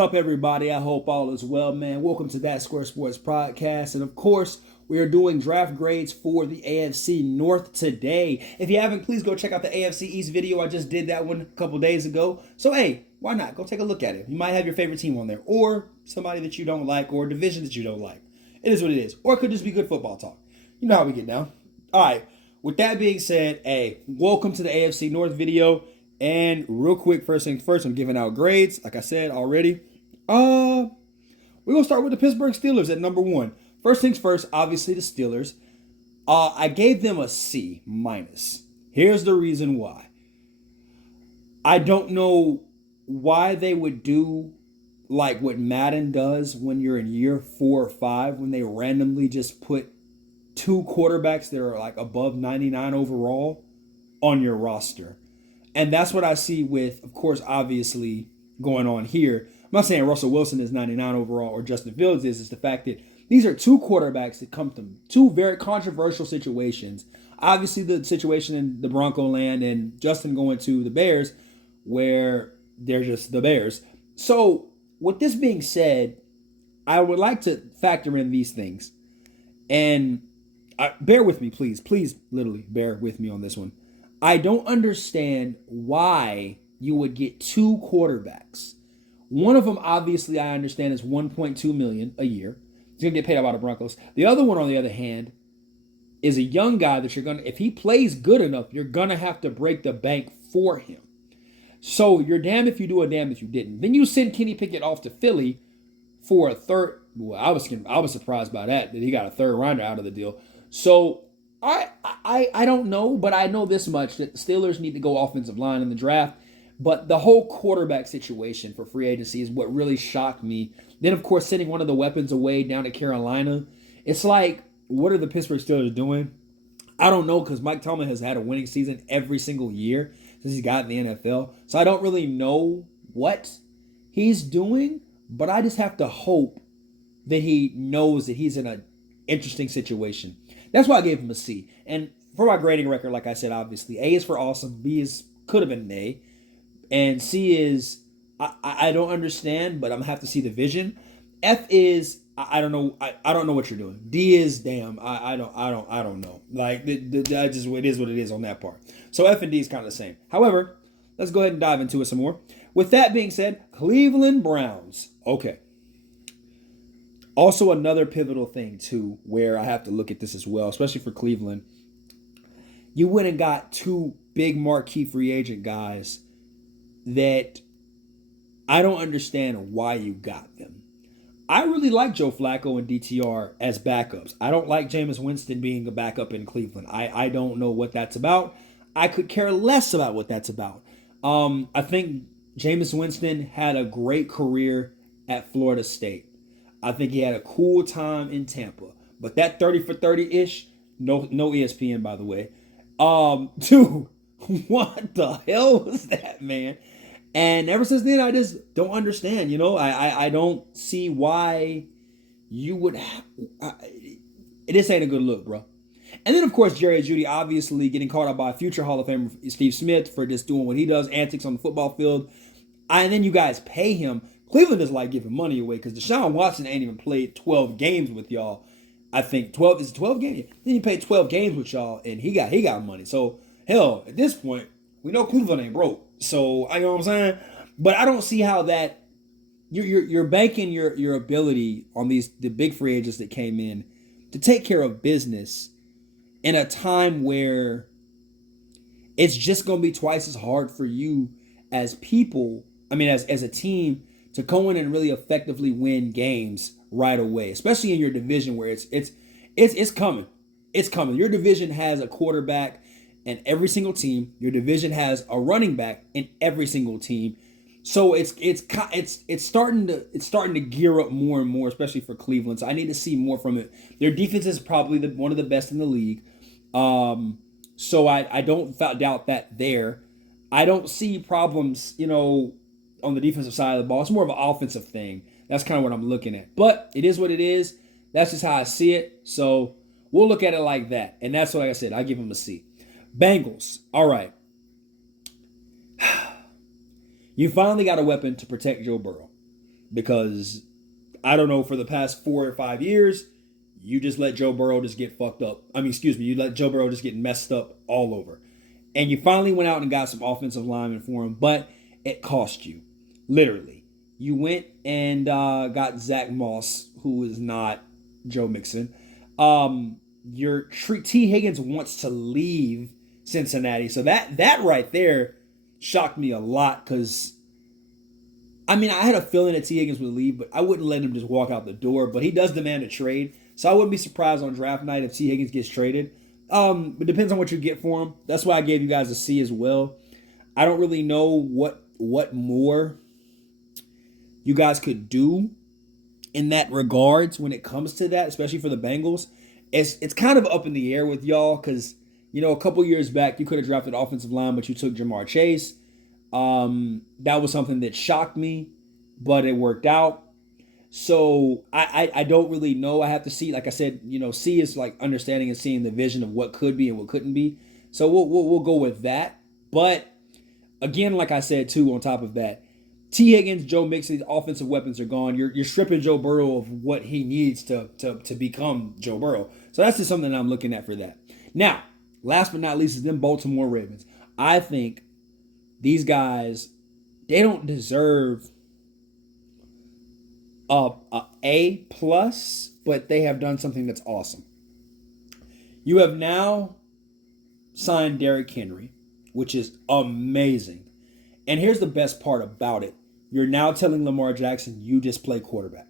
Up, everybody? I hope all is well, man. Welcome to That Square Sports Podcast. And of course, we are doing draft grades for the AFC North today. If you haven't, please go check out the AFC East video. I just did that one a couple days ago. So, hey, why not? Go take a look at it. You might have your favorite team on there, or somebody that you don't like, or a division that you don't like. It is what it is. Or it could just be good football talk. You know how we get down. All right. With that being said, hey, welcome to the AFC North video. And real quick, first things first, I'm giving out grades. Like I said already. We're going to start with the Pittsburgh Steelers at number one. First things first, obviously the Steelers. I gave them a C minus. Here's the reason why. I don't know why they would do like what Madden does when you're in year 4 or 5, when they randomly just put two quarterbacks that are like above 99 overall on your roster. And that's what I see with, of course, obviously going on here. I'm not saying Russell Wilson is 99 overall or Justin Fields is. It's the fact that these are two quarterbacks that come from two very controversial situations. Obviously, the situation in the Bronco land and Justin going to the Bears, where they're just the Bears. So, with this being said, I would like to factor in these things. And bear with me, please. Please, literally, bear with me on this one. I don't understand why you would get two quarterbacks. One of them, obviously, I understand is $1.2 million a year. He's going to get paid out by the Broncos. The other one, on the other hand, is a young guy that you're going to, if he plays good enough, you're going to have to break the bank for him. So you're damned if you do, or damned if you didn't. Then you send Kenny Pickett off to Philly for a third. Well, I was surprised by that he got a third rounder out of the deal. So I don't know, but I know this much, that the Steelers need to go offensive line in the draft. But the whole quarterback situation for free agency is what really shocked me. Then, of course, sending one of the weapons away down to Carolina. It's like, what are the Pittsburgh Steelers doing? I don't know, because Mike Tomlin has had a winning season every single year since he got in the NFL. So I don't really know what he's doing, but I just have to hope that he knows that he's in an interesting situation. That's why I gave him a C. And for my grading record, like I said, obviously, A is for awesome, B is could have been an A. And C is, I don't understand, but I'm gonna have to see the vision. F is, I don't know, I don't know what you're doing. D is, damn, I don't know. Like, I just, it is what it is on that part. So F and D is kind of the same. However, let's go ahead and dive into it some more. With that being said, Cleveland Browns. Okay. Also, another pivotal thing too, where I have to look at this as well, especially for Cleveland. You went and got two big marquee free agent guys that I don't understand why you got them. I really like Joe Flacco and DTR as backups. I don't like Jameis Winston being a backup in Cleveland. I don't know what that's about. I could care less about what that's about. I think Jameis Winston had a great career at Florida State. I think he had a cool time in Tampa. But that 30 for 30-ish, no ESPN, by the way. Dude, what the hell was that, man? And ever since then, I just don't understand. I don't see why you would. This ain't a good look, bro. And then, of course, Jerry Jeudy obviously getting caught up by future Hall of Famer Steve Smith for just doing what he does, antics on the football field. And then you guys pay him. Cleveland is like giving money away because Deshaun Watson ain't even played 12 games with y'all. I think 12 is 12 games. Then he played 12 games with y'all, and he got money. So hell, at this point, we know Cleveland ain't broke. So you know what I'm saying. But I don't see how that you're banking your ability on the big free agents that came in to take care of business in a time where it's just going to be twice as hard for you as people. I mean, as a team, to go in and really effectively win games right away, especially in your division where it's coming. It's coming. Your division has a quarterback in every single team. Your division has a running back in every single team. So it's starting to gear up more and more, especially for Cleveland. So I need to see more from it. Their defense is probably one of the best in the league. So I don't doubt that there. I don't see problems, on the defensive side of the ball. It's more of an offensive thing. That's kind of what I'm looking at. But it is what it is. That's just how I see it. So we'll look at it like that. And that's what, like I said, I give them a C. Bengals. All right. You finally got a weapon to protect Joe Burrow. because I don't know, for the past 4 or 5 years, you just let Joe Burrow just get fucked up. You let Joe Burrow just get messed up all over. And you finally went out and got some offensive linemen for him, but it cost you. Literally. You went and got Zach Moss, who is not Joe Mixon. Your T. Higgins wants to leave Cincinnati. So that right there shocked me a lot, because I had a feeling that T. Higgins would leave, but I wouldn't let him just walk out the door. But he does demand a trade, so I wouldn't be surprised on draft night if T. Higgins gets traded. It depends on what you get for him. That's why I gave you guys a C as well. I don't really know what more you guys could do in that regards when it comes to that, especially for the Bengals. It's kind of up in the air with y'all, because a couple years back you could have drafted offensive line, but you took Jamar Chase. That was something that shocked me, but it worked out. So I don't really know. I have to see. Like I said, C is like understanding and seeing the vision of what could be and what couldn't be. So we'll go with that. But again, like I said too, on top of that, T. Higgins, Joe Mixon, offensive weapons are gone. You're stripping Joe Burrow of what he needs to become Joe Burrow. So that's just something I'm looking at for that. Now, last but not least is them Baltimore Ravens. I think these guys, they don't deserve a plus, but they have done something that's awesome. You have now signed Derrick Henry, which is amazing. And here's the best part about it. You're now telling Lamar Jackson, you just play quarterback,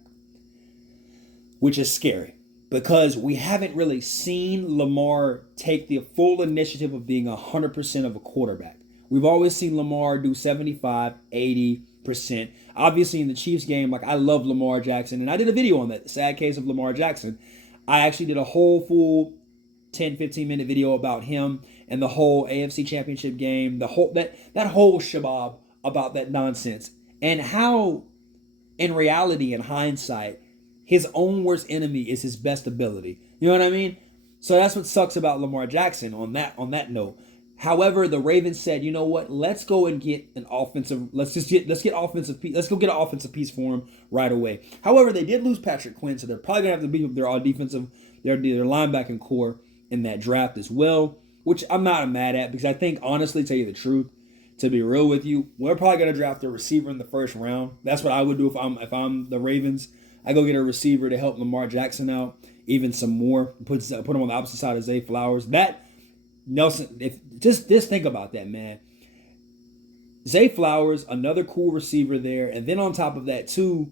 which is scary, because we haven't really seen Lamar take the full initiative of being 100% of a quarterback. We've always seen Lamar do 75, 80%. Obviously, in the Chiefs game, I love Lamar Jackson, and I did a video on that, the sad case of Lamar Jackson. I actually did a whole full 10, 15-minute video about him and the whole AFC Championship game, that whole shabab about that nonsense, and how, in reality, in hindsight, his own worst enemy is his best ability. You know what I mean? So that's what sucks about Lamar Jackson on that note. However, the Ravens said, you know what? Let's go and get an offensive. Let's get offensive. Let's go get an offensive piece for him right away. However, they did lose Patrick Quinn, so they're probably gonna have to beef up their linebacking core in that draft as well, which I'm not mad at, because I think, honestly, tell you the truth, to be real with you, we're probably gonna draft a receiver in the first round. That's what I would do if I'm the Ravens. I go get a receiver to help Lamar Jackson out even some more. Put him on the opposite side of Zay Flowers. That Nelson, just think about that, man. Zay Flowers, another cool receiver there, and then on top of that too,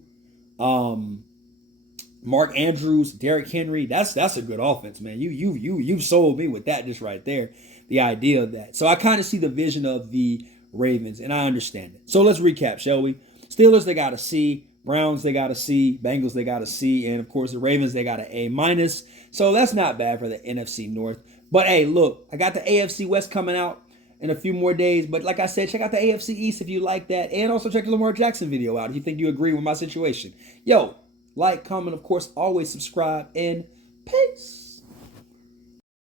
Mark Andrews, Derrick Henry. That's a good offense, man. You sold me with that just right there. The idea of that. So I kind of see the vision of the Ravens, and I understand it. So let's recap, shall we? Steelers, they got a C. Browns, they got a C. Bengals, they got a C. And, of course, the Ravens, they got an A-. So that's not bad for the NFC North. But, hey, look, I got the AFC West coming out in a few more days. But, like I said, check out the AFC East if you like that. And also check the Lamar Jackson video out if you think you agree with my situation. Yo, like, comment, of course, always subscribe, and peace.